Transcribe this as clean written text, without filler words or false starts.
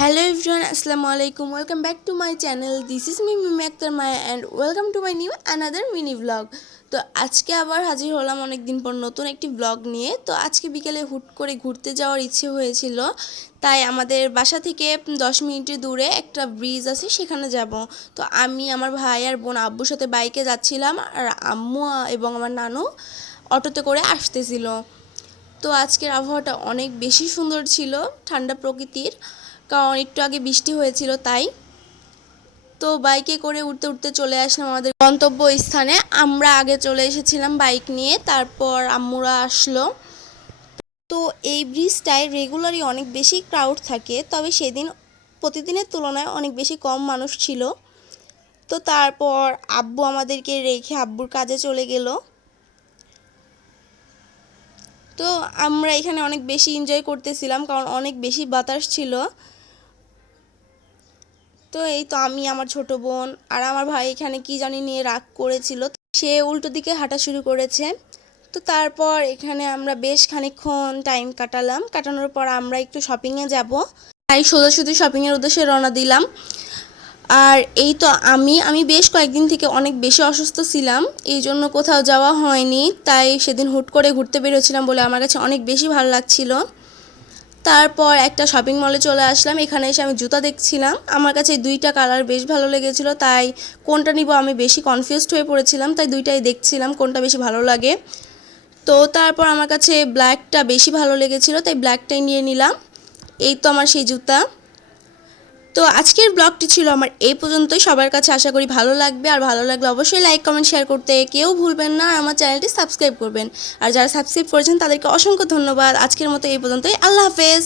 Hello everyone, Assalamu alaikum. Welcome back to my channel. This is me Mimi Akhtar Maya and welcome to my new another mini vlog. তো আজকে আবার হাজির হলাম অনেক দিন পর নতুন একটি ব্লগ নিয়ে। তো আজকে বিকেলে হুট করে ঘুরতে যাওয়ার ইচ্ছে হয়েছিল, তাই আমাদের বাসা থেকে 10 মিনিটের দূরে একটা ব্রিজ আছে, সেখানে যাব। তো আমি আমার ভাই আর বোন আব্বুর সাথে বাইকে যাচ্ছিলাম, আর আম্মু এবং আমার নানু অটোতে করে আসতেছিল। তো আজকের আবহাওয়াটা অনেক বেশি সুন্দর ছিল, ঠান্ডা প্রকৃতির, কারণ একটু আগে বৃষ্টি হয়েছিল তাই। তো বাইকে করে উঠতে উঠতে চলে আসলাম আমাদের গন্তব্য স্থানে। আমরা আগে চলে এসেছিলাম বাইক নিয়ে, তারপর আম্মুরা আসলো। তো এই ব্রিজটায় রেগুলারই অনেক বেশি ক্রাউড থাকে, তবে সেদিন প্রতিদিনের তুলনায় অনেক বেশি কম মানুষ ছিল। তো তারপর আব্বু আমাদেরকে রেখে আব্বুর কাজে চলে গেল। তো আমরা এখানে অনেক বেশি এনজয় করতেছিলাম, কারণ অনেক বেশি বাতাস ছিল। তো এই তো আমি, আমার ছোট বোন আর আমার ভাই এখানে কি জানি নিয়ে রাগ করেছিল, সে উল্টো দিকে হাঁটা শুরু করেছে। তো তারপর এখানে আমরা বেশ খানিকক্ষণ টাইম কাটানোর পর আমরা একটু শপিংয়ে যাব, তাই সোজাসুজি শপিংয়ের উদ্দেশ্যে রওনা দিলাম। আর এই তো আমি বেশ কয়েকদিন থেকে অনেক বেশি অসুস্থ ছিলাম, এই জন্য কোথাও যাওয়া হয়নি। তাই সেদিন হুট করে ঘুরতে বেরোছিলাম বলে আমার কাছে অনেক বেশি ভালো লাগছিল। তারপর একটা শপিং মলে চলে আসলাম। এখানে এসে আমি জুতা দেখছিলাম, আমার কাছে দুইটা কালার বেশ ভালো লেগেছিল, তাই কোনটা নিব আমি বেশি কনফিউজড হয়ে পড়েছিলাম, তাই দুইটাই দেখছিলাম কোনটা বেশি ভালো লাগে। তো তারপর আমার কাছে ব্ল্যাকটা বেশি ভালো লেগেছিল, তাই ব্ল্যাকটাই নিয়ে নিলাম। এই তো আমার সেই জুতা। তো আজকের ব্লগটি ছিল আমার এই পর্যন্তই। সবার কাছে আশা করি ভালো লাগবে, আর ভালো লাগলে অবশ্যই লাইক কমেন্ট শেয়ার করতে কেউ ভুলবেন না, আর আমার চ্যানেলটি সাবস্ক্রাইব করবেন। আর যারা সাবস্ক্রাইব করেছেন তাদেরকে অসংখ্য ধন্যবাদ। আজকের মতো এই পর্যন্তই। আল্লাহ হাফেজ।